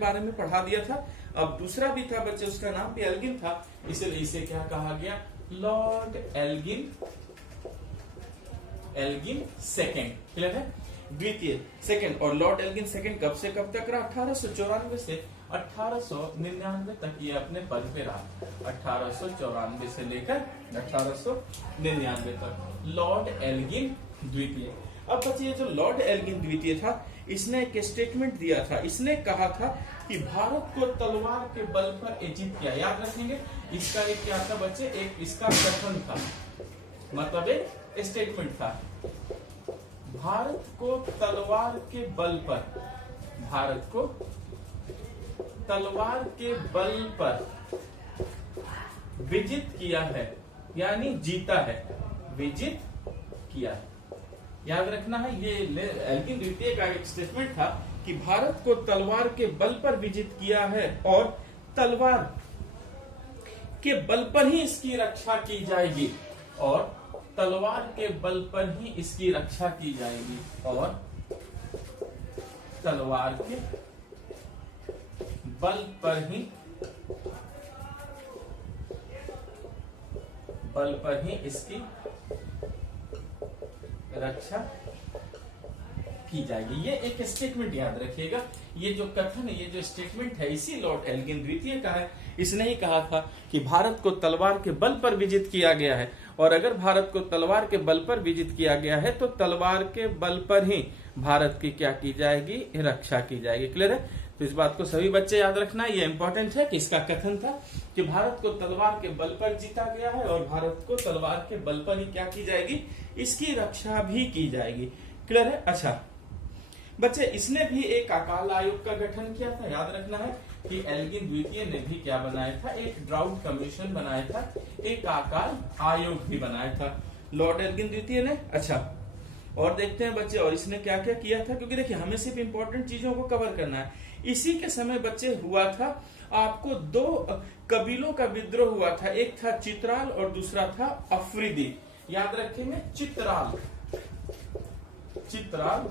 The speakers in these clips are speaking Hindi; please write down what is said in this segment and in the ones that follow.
बारे में पढ़ा दिया था। अब दूसरा भी था बच्चे, उसका नाम भी एल्गिन था, इसलिए इसे क्या कहा गया, Lord Elgin, Elgin second. Clear है, द्वितीय सेकेंड। और लॉर्ड एल्गिन सेकेंड कब से कब तक रहा, 1894 से 1899 तक ये अपने पद पे रहा। 1894 से लेकर 1899 तक लॉर्ड एल्गिन द्वितीय। अब बच्चे ये जो लॉर्ड एल्गिन द्वितीय था, इसने एक स्टेटमेंट दिया था। इसने कहा था कि भारत को तलवार के बल पर जीत किया। याद रखेंगे, इसका एक क्या था बच्चे, एक इसका कथन था, मतलब एक स्टेटमेंट था। भारत को तलवार के बल पर, भारत को तलवार के बल पर विजित किया है, यानी जीता है, विजित किया है। याद रखना है, ये एल्गिन द्वितीय का एक स्टेटमेंट था कि भारत को तलवार के बल पर विजित किया है और तलवार के बल पर ही इसकी रक्षा की जाएगी, और तलवार के बल पर ही इसकी रक्षा की जाएगी, और तलवार के बल पर ही इसकी रक्षा की जाएगी। ये एक स्टेटमेंट याद रखिएगा, ये जो कथन है, ये जो स्टेटमेंट है, इसी लॉर्ड एल्गिन द्वितीय का है। इसने ही कहा था कि भारत को तलवार के बल पर विजित किया गया है, और अगर भारत को तलवार के बल पर विजित किया गया है तो तलवार के बल पर ही भारत की क्या की जाएगी, रक्षा की जाएगी। क्लियर है, तो इस बात को सभी बच्चे याद रखना, ये इंपॉर्टेंट है कि इसका कथन था कि भारत को तलवार के बल पर जीता गया है और भारत को तलवार के बल पर ही क्या की जाएगी, इसकी रक्षा भी की जाएगी। क्लियर है। अच्छा बच्चे, इसने भी एक अकाल आयोग का गठन किया था। याद रखना है कि एल्गिन द्वितीय ने भी क्या बनाया था, एक ड्राउट कमीशन बनाया था, एक अकाल आयोग भी बनाया था लॉर्ड एल्गिन द्वितीय ने। अच्छा, और देखते हैं बच्चे, और इसने क्या क्या किया था, क्योंकि देखिए हमें सिर्फ इंपॉर्टेंट चीजों को कवर करना है। इसी के समय बच्चे हुआ था, आपको दो कबीलों का विद्रोह हुआ था, एक था चित्राल और दूसरा था अफरीदी। याद रखेंगे, चित्राल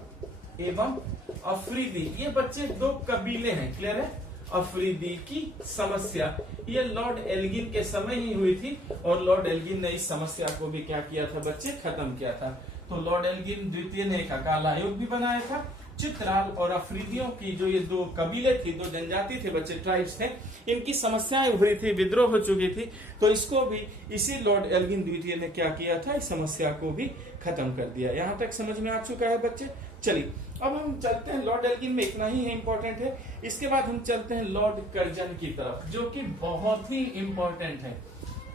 एवं अफरीदी, ये बच्चे दो कबीले हैं। क्लियर है, अफरीदी की समस्या ये लॉर्ड एल्गिन के समय ही हुई थी, और लॉर्ड एल्गिन ने इस समस्या को भी क्या किया था बच्चे, खत्म किया था। तो लॉर्ड एल्गिन द्वितीय ने एक अकाल आयोग भी बनाया था। चित्राल और अफरीदियों की जो ये दो कबीले थी, दो जनजाति थे बच्चे, ट्राइब्स थे, इनकी समस्याएं उभरी थी, विद्रोह हो चुकी थी, तो इसको भी इसी लॉर्ड एल्गिन द्वितीय ने क्या किया था, इस समस्या को भी खत्म कर दिया। यहां तक समझ में आ चुका है बच्चे। चलिए अब हम चलते हैं, लॉर्ड एल्गिन में इतना ही है, इंपॉर्टेंट है। इसके बाद हम चलते हैं लॉर्ड कर्जन की तरफ, जो कि बहुत ही इंपॉर्टेंट है।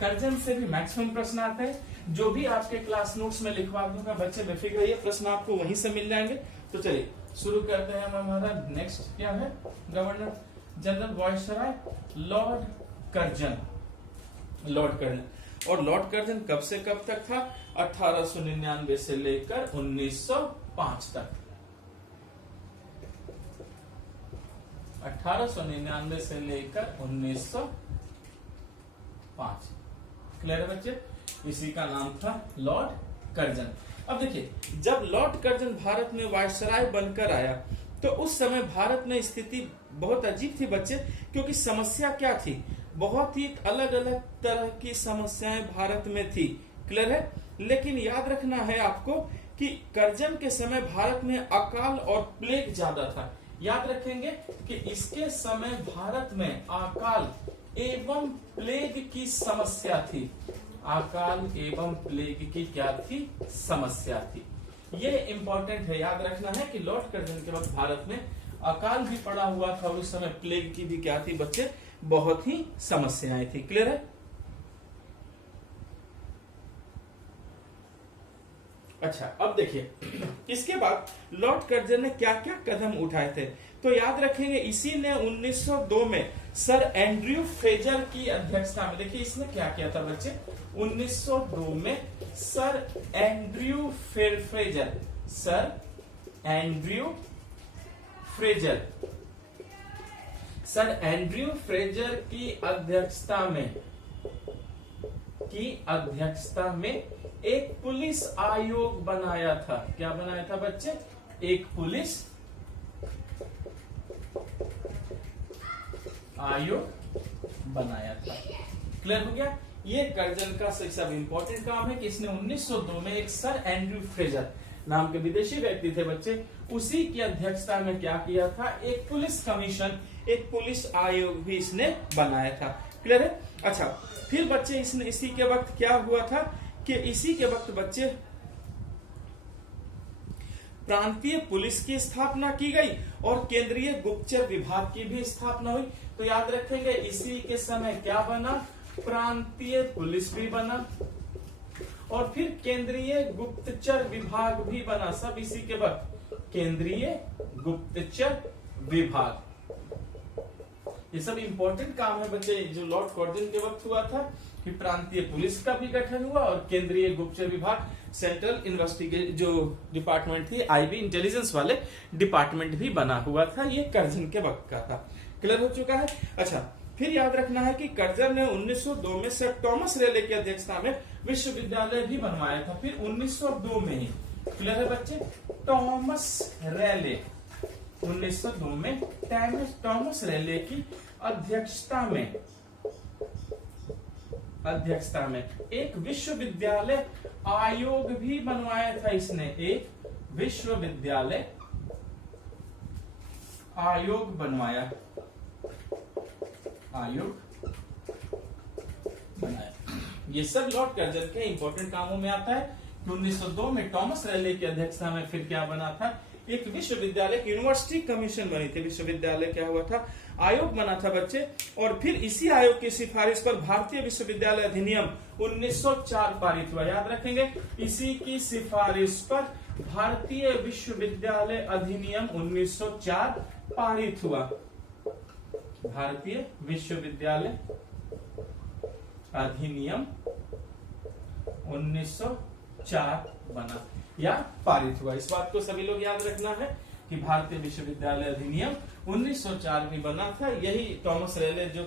कर्जन से भी मैक्सिमम प्रश्न आते हैं, जो भी आपके क्लास नोट्स में लिखवा दूंगा बच्चे, बेफिक्र रहिए, प्रश्न आपको वहीं से मिल जाएंगे। तो चलिए शुरू करते हैं। हम हमारा नेक्स्ट क्या है, governor general viceroy Lord Curzon. Lord Curzon, और लॉर्ड कर्जन कब से कब तक था, 1899 से लेकर 1905 तक। 1899 से लेकर 1905। क्लियर है बच्चे, इसी का नाम था लॉर्ड कर्जन। अब देखिए, जब लॉर्ड कर्जन भारत में वायसराय बनकर आया तो उस समय भारत में स्थिति बहुत अजीब थी बच्चे, क्योंकि समस्या क्या थी, बहुत ही अलग अलग तरह की समस्याएं भारत में थी। क्लियर है, लेकिन याद रखना है आपको कि कर्जन के समय भारत में अकाल और प्लेग ज्यादा था। याद रखेंगे कि इसके समय भारत में अकाल एवं प्लेग की समस्या थी। अकाल एवं प्लेग की क्या थी, समस्या थी। ये इंपॉर्टेंट है, याद रखना है कि लॉर्ड कर्जन के वक्त भारत में अकाल भी पड़ा हुआ था, और उस समय प्लेग की भी क्या थी बच्चे, बहुत ही समस्याएं थी। क्लियर है। अच्छा, अब देखिए इसके बाद लॉर्ड कर्जन ने क्या क्या कदम उठाए थे, तो याद रखेंगे इसी ने 1902 में सर एंड्रयू फ्रेजर की अध्यक्षता में, देखिए इसने क्या किया था बच्चे, 1902 में sir Andrew Fraser, sir Andrew Fraser, sir Andrew Fraser की अध्यक्षता में एक पुलिस आयोग बनाया था। क्या बनाया था बच्चे, एक पुलिस आयोग बनाया था। क्लियर हो गया। ये कर्जन का सब इंपॉर्टेंट काम है कि इसने 1902 में एक सर एंड्रयू फ्रेजर नाम के विदेशी व्यक्ति थे बच्चे, उसी की अध्यक्षता में क्या किया था, एक पुलिस कमीशन, एक पुलिस आयोग भी इसने बनाया था। क्लियर है। अच्छा, फिर बच्चे इसने इसी के वक्त क्या हुआ था कि इसी के वक्त बच्चे प्रांतीय पुलिस की स्थापना की गई और केंद्रीय गुप्तचर विभाग की भी स्थापना हुई। तो याद रखेंगे इसी के समय क्या बना, प्रांतीय पुलिस भी बना और फिर केंद्रीय गुप्तचर विभाग भी बना। सब इसी के वक्त केंद्रीय गुप्तचर विभाग। ये सब इंपॉर्टेंट काम है बच्चे जो लॉर्ड कर्जन के वक्त हुआ था कि प्रांतीय पुलिस का भी गठन हुआ और केंद्रीय गुप्तचर विभाग, सेंट्रल इन्वेस्टिगेशन जो डिपार्टमेंट थी, आईबी इंटेलिजेंस वाले डिपार्टमेंट भी बना हुआ था। ये कर्जन के वक्त का था। क्लियर हो चुका है। अच्छा, फिर याद रखना है कि कर्जन ने 1902 में सर टॉमस रेले की अध्यक्षता में विश्वविद्यालय भी बनवाया था। फिर 1902 में ही, क्लियर है बच्चे, टॉमस रेले 1902 में टॉमस रेले की अध्यक्षता में एक विश्वविद्यालय आयोग भी बनवाया था इसने। एक विश्वविद्यालय आयोग बनाया। ये सब लॉर्ड कर्जन के इंपॉर्टेंट कामों में आता है। 1902 में टॉमस रेले की अध्यक्षता में फिर क्या बना था, एक विश्वविद्यालय यूनिवर्सिटी कमीशन बनी थी। विश्वविद्यालय क्या हुआ था, आयोग बना था बच्चे। और फिर इसी आयोग की सिफारिश पर भारतीय विश्वविद्यालय अधिनियम 1904 पारित हुआ। याद रखेंगे, इसी की सिफारिश पर भारतीय विश्वविद्यालय अधिनियम 1904 पारित हुआ। भारतीय विश्वविद्यालय अधिनियम 1904 बना या पारित हुआ। इस बात को सभी लोग याद रखना है कि भारतीय विश्वविद्यालय अधिनियम 1904 भी बना था। यही टॉमस रेले जो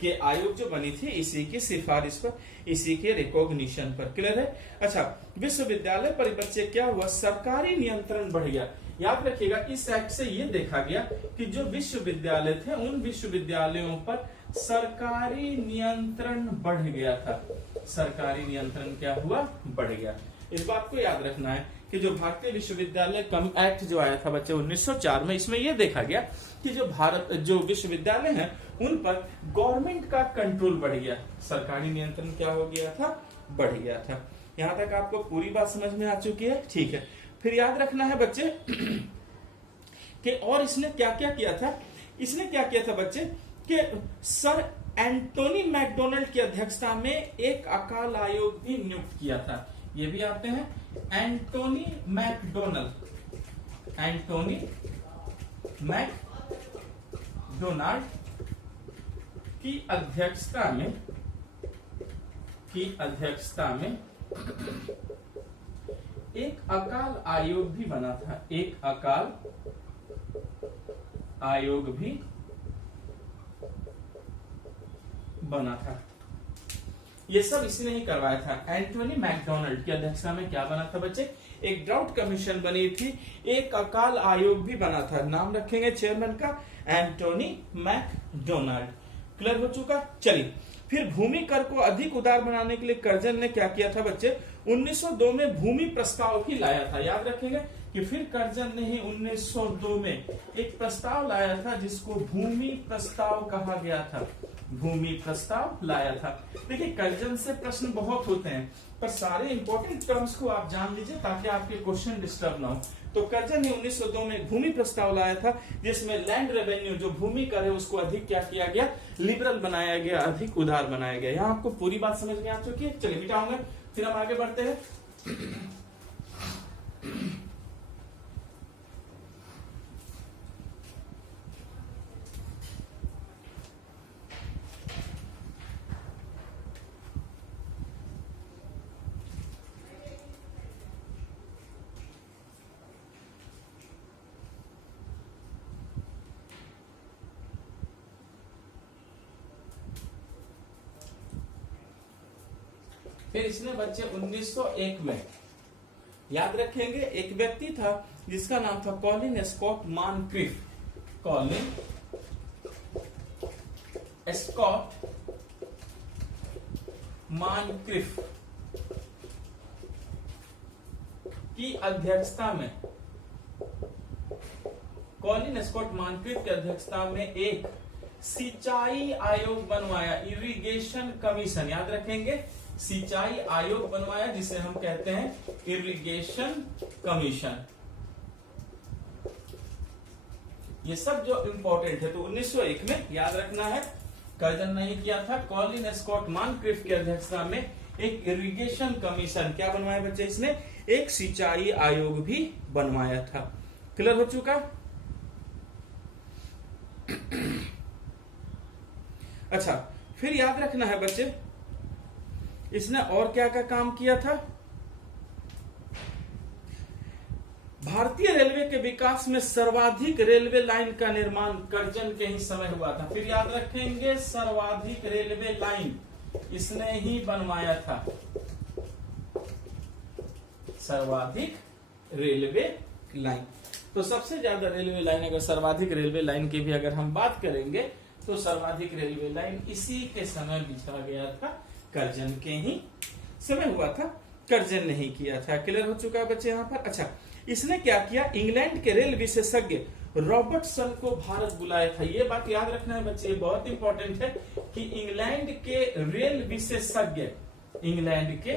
के आयोग जो बनी थी, इसी की सिफारिश पर, इसी के रिकॉग्निशन पर। क्लियर है। अच्छा, विश्वविद्यालय पर बच्चे क्या हुआ, सरकारी नियंत्रण बढ़ गया। याद रखिएगा, इस एक्ट से ये देखा गया कि जो विश्वविद्यालय थे उन विश्वविद्यालयों पर सरकारी नियंत्रण बढ़ गया था। सरकारी नियंत्रण क्या हुआ, बढ़ गया। इस बात को याद रखना है कि जो भारतीय विश्वविद्यालय कम एक्ट जो आया था बच्चे 1904 में, इसमें यह देखा गया कि जो विश्वविद्यालय हैं उन पर गवर्नमेंट का कंट्रोल बढ़ गया। सरकारी नियंत्रण क्या हो गया था, बढ़ गया था। यहां तक आपको पूरी बात समझ में आ चुकी है। ठीक है, फिर याद रखना है बच्चे कि और इसने क्या क्या किया था। इसने क्या किया था बच्चे कि सर एंटोनी मैकडोनल्ड की अध्यक्षता में एक अकाल आयोग भी नियुक्त किया था। ये भी आते हैं, एंटोनी मैकडोनल्ड की अध्यक्षता में एक अकाल आयोग भी बना था। एक अकाल आयोग भी बना था। ये सब इसने ही करवाया था। एंटोनी मैकडोनल्ड की अध्यक्षता में क्या बना था बच्चे, एक ड्राउट कमीशन बनी थी, एक अकाल आयोग भी बना था। नाम रखेंगे चेयरमैन का, एंटोनी मैकडोनल्ड। क्लियर हो चुका। चलिए, फिर भूमि कर को अधिक उदार बनाने के लिए कर्जन ने क्या किया था बच्चे, 1902 में भूमि प्रस्ताव भी लाया था। याद रखेंगे कि फिर कर्जन ने ही 1902 में एक प्रस्ताव लाया था जिसको भूमि प्रस्ताव कहा गया था। भूमि प्रस्ताव लाया था। देखिए, कर्जन से प्रश्न बहुत होते हैं, पर सारे इंपॉर्टेंट टर्म्स को आप जान लीजिए ताकि आपके क्वेश्चन डिस्टर्ब ना हो। तो कर्जन ने 1902 में भूमि प्रस्ताव लाया था जिसमें लैंड रेवेन्यू जो भूमि कर है उसको अधिक क्या किया गया, लिबरल बनाया गया, अधिक उदार बनाया गया। यहाँ आपको पूरी बात समझ में आ चुकी है। चलिए मिटाऊंगा, फिर हम आगे बढ़ते हैं। फिर इसने बच्चे 1901 में, याद रखेंगे, एक व्यक्ति था जिसका नाम था कॉलिन स्कॉट मॉनक्रिफ। कॉलिन स्कॉट मानक्रिफ की अध्यक्षता में, कॉलिन स्कॉट मानक्रिफ की अध्यक्षता में एक सिंचाई आयोग बनवाया, इरिगेशन कमीशन, याद रखेंगे, सिंचाई आयोग बनवाया जिसे हम कहते हैं इरिगेशन कमीशन। ये सब जो इंपॉर्टेंट है, तो 1901 में याद रखना है, कर्जन नहीं किया था, कॉलिन स्कॉट मानक्रिफ की अध्यक्षता में एक इरिगेशन कमीशन क्या बनवाया बच्चे, इसने एक सिंचाई आयोग भी बनवाया था। क्लियर हो चुका? अच्छा, फिर याद रखना है बच्चे, इसने और क्या क्या काम किया था। भारतीय रेलवे के विकास में सर्वाधिक रेलवे लाइन का निर्माण कर्जन के ही समय हुआ था। फिर याद रखेंगे, सर्वाधिक रेलवे लाइन इसने ही बनवाया था, सर्वाधिक रेलवे लाइन। तो सबसे ज्यादा रेलवे लाइन, अगर सर्वाधिक रेलवे लाइन की भी अगर हम बात करेंगे, तो सर्वाधिक रेलवे लाइन इसी के समय बिछा गया था, कर्जन के ही समय हुआ था, कर्जन नहीं किया था। क्लियर हो चुका है बच्चे यहाँ पर? अच्छा, इसने क्या किया, इंग्लैंड के रेल विशेषज्ञ रॉबर्टसन को भारत बुलाया था। ये बात याद रखना है बच्चे, बहुत इंपॉर्टेंट है कि इंग्लैंड के रेल विशेषज्ञ, इंग्लैंड के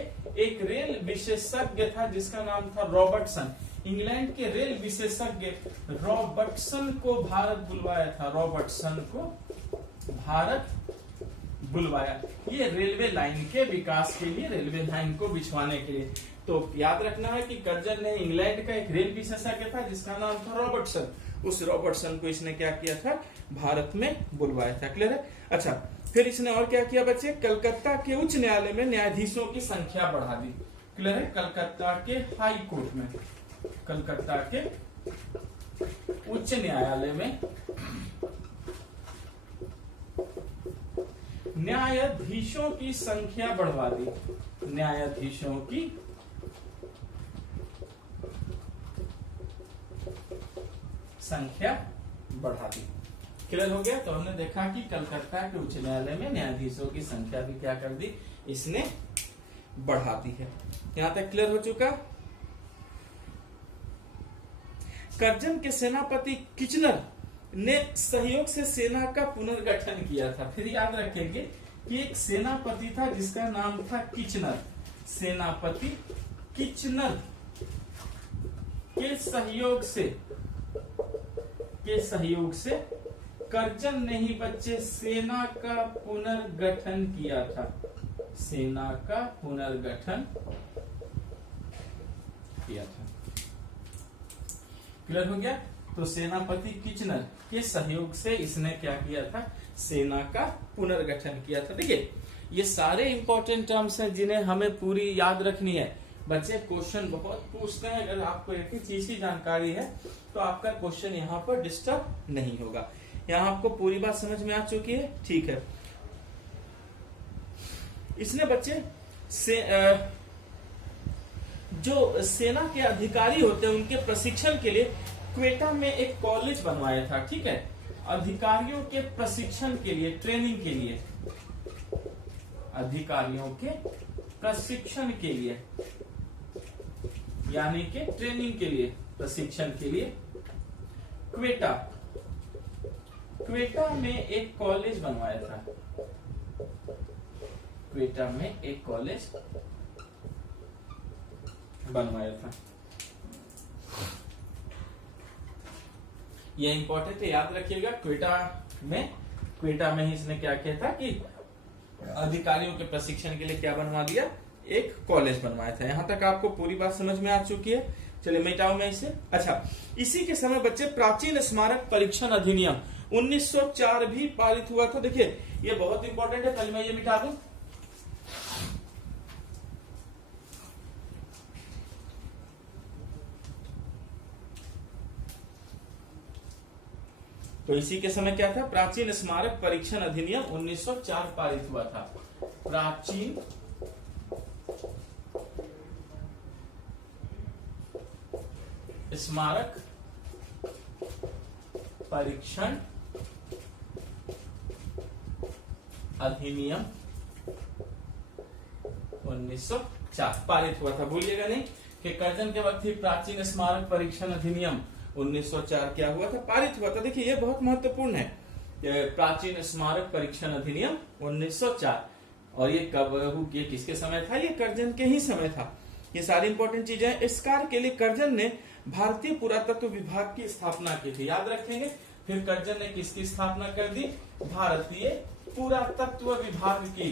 एक रेल विशेषज्ञ था जिसका नाम था रॉबर्टसन। इंग्लैंड के रेल विशेषज्ञ रॉबर्टसन को भारत बुलवाया था, रॉबर्टसन को भारत बुलवाया, ये रेलवे लाइन के विकास के लिए, रेलवे लाइन को बिछवाने के लिए। तो याद रखना है कि कर्जन ने इंग्लैंड का एक रेल विशेषज्ञ था जिसका नाम था रॉबर्टसन, उस रॉबर्टसन को इसने क्या किया था, भारत में बुलवाया था। क्लियर है? अच्छा, फिर इसने और क्या किया बच्चे, कलकत्ता के उच्च न्यायालय में न्यायाधीशों की संख्या बढ़ा दी। क्लियर है? कलकत्ता के हाई कोर्ट में, कलकत्ता के उच्च न्यायालय में न्यायाधीशों की संख्या बढ़वा दी, न्यायाधीशों की संख्या बढ़ा दी। क्लियर हो गया? तो हमने देखा कि कलकत्ता के उच्च न्यायालय में न्यायाधीशों की संख्या भी क्या कर दी, इसने बढ़ा दी है। यहां तक क्लियर हो चुका? कर्जन के सेनापति किचनर ने सहयोग से सेना का पुनर्गठन किया था। फिर याद रखेंगे कि एक सेनापति था जिसका नाम था किचनर, सेनापति किचनर के सहयोग से कर्जन ने ही बच्चे सेना का पुनर्गठन किया था, सेना का पुनर्गठन किया था। क्लियर हो गया? तो सेनापति किचनर के सहयोग से इसने क्या किया था, सेना का पुनर्गठन किया था। देखिए, ये सारे इंपॉर्टेंट टर्म्स हैं जिन्हें हमें पूरी याद रखनी है। बच्चे क्वेश्चन बहुत पूछते हैं, अगर आपको एक ही चीज की जानकारी है तो आपका क्वेश्चन यहाँ पर डिस्टर्ब नहीं होगा। यहाँ आपको पूरी बात समझ में आ चुकी है? ठीक है। इसने बच्चे जो सेना के अधिकारी होते हैं उनके प्रशिक्षण के लिए क्वेटा में एक कॉलेज बनवाया था। ठीक है, अधिकारियों के प्रशिक्षण के लिए, ट्रेनिंग के लिए, अधिकारियों के प्रशिक्षण के लिए, यानी कि ट्रेनिंग के लिए, प्रशिक्षण के लिए क्वेटा में एक कॉलेज बनवाया था, क्वेटा में एक कॉलेज बनवाया था। ये इंपॉर्टेंट है, याद रखिएगा। क्वेटा में ही इसने क्या किया था कि अधिकारियों के प्रशिक्षण के लिए क्या बनवा दिया, एक कॉलेज बनवाया था। यहां तक आपको पूरी बात समझ में आ चुकी है? चलिए मिटाओ मैं इसे। अच्छा, इसी के समय बच्चे प्राचीन स्मारक परीक्षण अधिनियम 1904 भी पारित हुआ था। देखिए, ये बहुत इंपॉर्टेंट है, पहले मैं ये मिटा दूं। तो इसी के समय क्या था, प्राचीन स्मारक परीक्षण अधिनियम 1904 पारित हुआ था। प्राचीन स्मारक परीक्षण अधिनियम 1904 पारित हुआ था। भूलिएगा नहीं कि कर्जन के वक्त ही प्राचीन स्मारक परीक्षण अधिनियम 1904 क्या हुआ था, पारित हुआ था। देखिए ये बहुत महत्वपूर्ण है, प्राचीन स्मारक परीक्षण अधिनियम 1904। और ये कब, ये किसके समय था, ये कर्जन के ही समय था। ये सारी इंपॉर्टेंट चीजें हैं। इस कार्य के लिए कर्जन ने भारतीय पुरातत्व विभाग की स्थापना की थी, याद रखेंगे। फिर कर्जन ने किसकी स्थापना कर दी, भारतीय पुरातत्व विभाग की,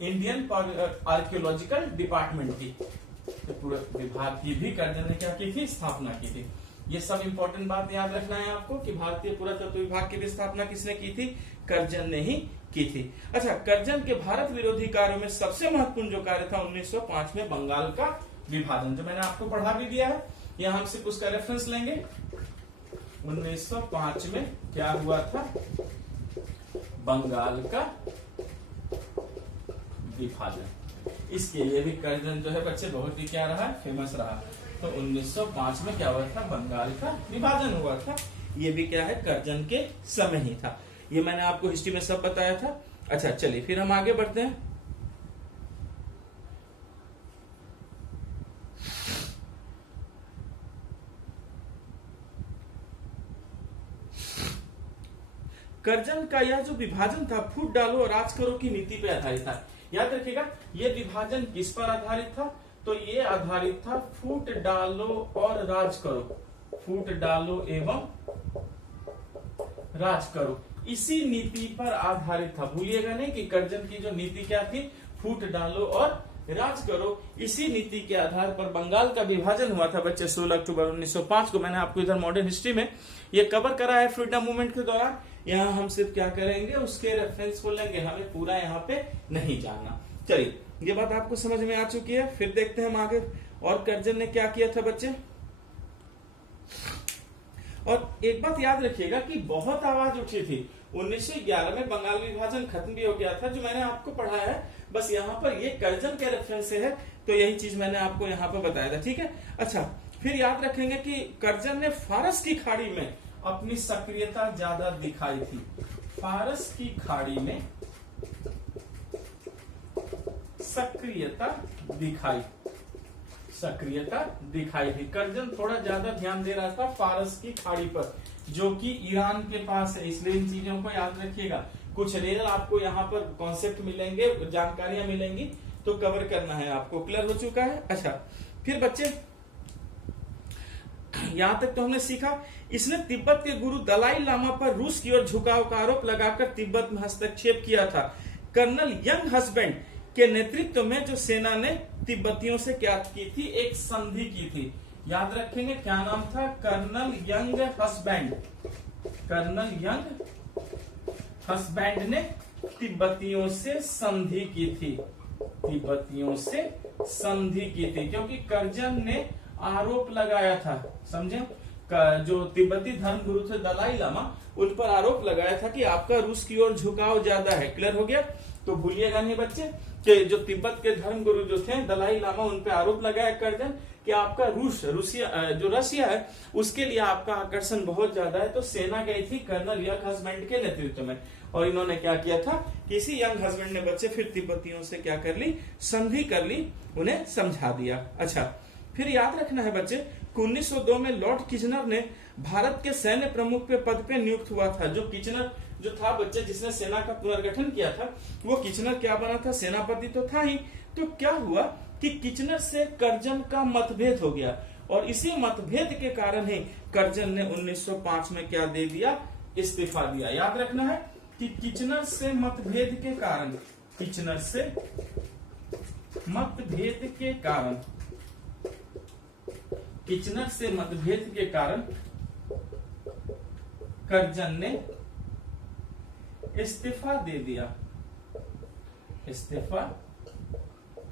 इंडियन आर्कियोलॉजिकल डिपार्टमेंट की, तो पूरा विभाग की भी कर्जन ने क्या की थी, स्थापना की थी। ये सब इंपॉर्टेंट बात याद रखना है आपको कि भारतीय पुरातत्व विभाग की भी स्थापना किसने की थी, कर्जन ने ही की थी। अच्छा, कर्जन के भारत विरोधी कार्यों में सबसे महत्वपूर्ण जो कार्य था 1905 में बंगाल का विभाजन, जो मैंने आपको पढ़ा भी दिया है, यहाँ हम सिर्फ उसका रेफरेंस लेंगे। 1905 में क्या हुआ था, बंगाल का विभाजन। इसके लिए भी कर्जन जो है बच्चे बहुत ही क्या रहा, फेमस रहा। तो 1905 में क्या हुआ था, बंगाल का विभाजन हुआ था। ये भी क्या है, कर्जन के समय ही था। ये मैंने आपको हिस्ट्री में सब बताया था। अच्छा चलिए फिर हम आगे बढ़ते हैं। कर्जन का यह जो विभाजन था, फूट डालो और राज करो की नीति पे आधारित था। याद रखिएगा, ये विभाजन किस पर आधारित था, तो ये आधारित था फूट डालो और राज करो, फूट डालो एवं राज करो, इसी नीति पर आधारित था। भूलिएगा नहीं कि कर्जन की जो नीति क्या थी, फूट डालो और राज करो। इसी नीति के आधार पर बंगाल का विभाजन हुआ था बच्चे 16 अक्टूबर 1905 को। मैंने आपको इधर मॉडर्न हिस्ट्री में ये कवर करा है फ्रीडम मूवमेंट के दौरान। यहाँ हम सिर्फ क्या करेंगे, उसके रेफरेंस को लेंगे, हमें पूरा यहाँ पे नहीं जानना। चलिए ये बात आपको समझ में आ चुकी है। फिर देखते हैं हम आगे, और कर्जन ने क्या किया था बच्चे। और एक बात याद रखिएगा कि बहुत आवाज उठी थी 1911 में, बंगाल विभाजन खत्म भी हो गया था, जो मैंने आपको पढ़ाया है। बस यहाँ पर ये कर्जन के रेफरेंस से है, तो यही चीज मैंने आपको यहाँ पर बताया था, ठीक है। अच्छा, फिर याद रखेंगे कि कर्जन ने फारस की खाड़ी में अपनी सक्रियता ज्यादा दिखाई थी। फारस की खाड़ी में सक्रियता दिखाई थी। कर्जन थोड़ा ज्यादा ध्यान दे रहा था फारस की खाड़ी पर, जो कि ईरान के पास है। इसलिए इन चीजों को याद रखिएगा। कुछ रेल आपको यहाँ पर कॉन्सेप्ट मिलेंगे, जानकारियां मिलेंगी, तो कवर करना है आपको। क्लियर हो चुका है। अच्छा, फिर बच्चे यहां तक तो हमने सीखा। इसने तिब्बत के गुरु दलाई लामा पर रूस की ओर झुकाव का आरोप लगाकर तिब्बत में हस्तक्षेप किया था। कर्नल यंग हस्बैंड के नेतृत्व में जो सेना ने तिब्बतियों से क्या की थी, एक संधि की थी। याद रखेंगे क्या नाम था, colonel Younghusband. Colonel Younghusband ने तिब्बतियों से संधि की थी, तिब्बतियों से संधि की थी, क्योंकि कर्जन ने आरोप लगाया था, समझे, जो तिब्बती धर्म गुरु थे दलाई लामा, उन पर आरोप लगाया था कि आपका रूस की ओर झुकाव ज्यादा है। क्लियर हो गया। तो भूलिएगा नहीं बच्चे कि जो तिब्बत के धर्म गुरु जो थे दलाई लामा, उन पे आरोप लगाया कर्जन कि आपका रशिया है, उसके लिए आपका आकर्षण बहुत ज्यादा है। तो सेना गई थी कर्नल यंग हस्बैंड के नेतृत्व में, और इन्होंने क्या किया था, किसी यंग हस्बैंड ने बच्चे फिर तिब्बतियों से क्या कर ली, संधि कर ली, उन्हें समझा दिया। अच्छा, फिर याद रखना है बच्चे, 1902 में लॉर्ड किचनर ने भारत के सैन्य प्रमुख के पद पे नियुक्त हुआ था। जो किचनर जो था बच्चे, जिसने सेना का पुनर्गठन किया था, वो किचनर क्या बना था, सेनापति तो था ही। तो क्या हुआ कि किचनर से कर्जन का मतभेद हो गया, और इसी मतभेद के कारण ही कर्जन ने 1905 में क्या दे दिया, इस्तीफा दिया। याद रखना है कि किचनर से मतभेद के कारण, किचनर से मतभेद के कारण, किचनर से मतभेद के कारण कर्जन ने इस्तीफा दे दिया, इस्तीफा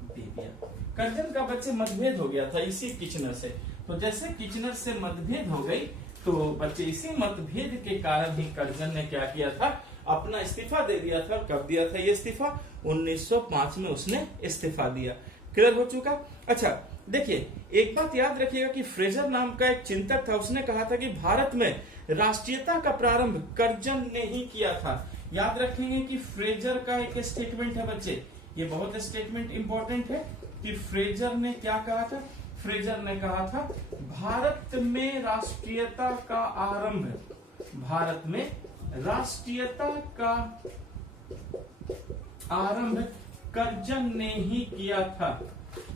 दे दिया। कर्जन का बच्चे मतभेद हो गया था इसी किचनर से। तो जैसे किचनर से मतभेद हो गई, तो बच्चे इसी मतभेद के कारण ही कर्जन ने क्या किया था, अपना इस्तीफा दे दिया था। कब दिया था ये इस्तीफा, 1905 में उसने इस्तीफा दिया। क्लियर हो चुका। अच्छा देखिए, एक बात याद रखिएगा कि फ्रेजर नाम का एक चिंतक था, उसने कहा था कि भारत में राष्ट्रीयता का प्रारंभ कर्जन ने ही किया था। याद रखेंगे कि फ्रेजर का एक स्टेटमेंट है बच्चे, ये बहुत स्टेटमेंट इंपॉर्टेंट है कि फ्रेजर ने क्या कहा था। फ्रेजर ने कहा था भारत में राष्ट्रीयता का आरंभ, भारत में राष्ट्रीयता का आरंभ कर्जन ने ही किया था,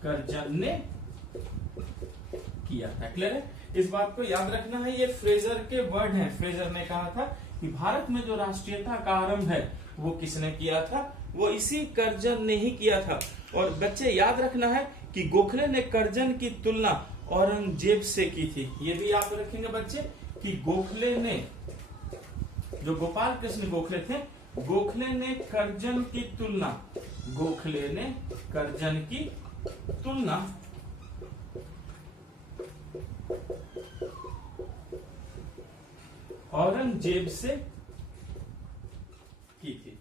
कर्जन ने किया था। क्लियर है? इस बात को याद रखना है, ये फ्रेजर के वर्ड हैं। फ्रेजर ने कहा था कि भारत में जो राष्ट्रीयता का आरंभ है वो किसने किया था, वो इसी कर्जन ने ही किया था। और बच्चे याद रखना है कि गोखले ने कर्जन की तुलना औरंगजेब से की थी। ये भी याद रखेंगे बच्चे कि गोखले ने, जो गोपाल कृष्ण गोखले थे, गोखले ने कर्जन की तुलना, गोखले ने कर्जन की तुलना औरंगजेब से की थी।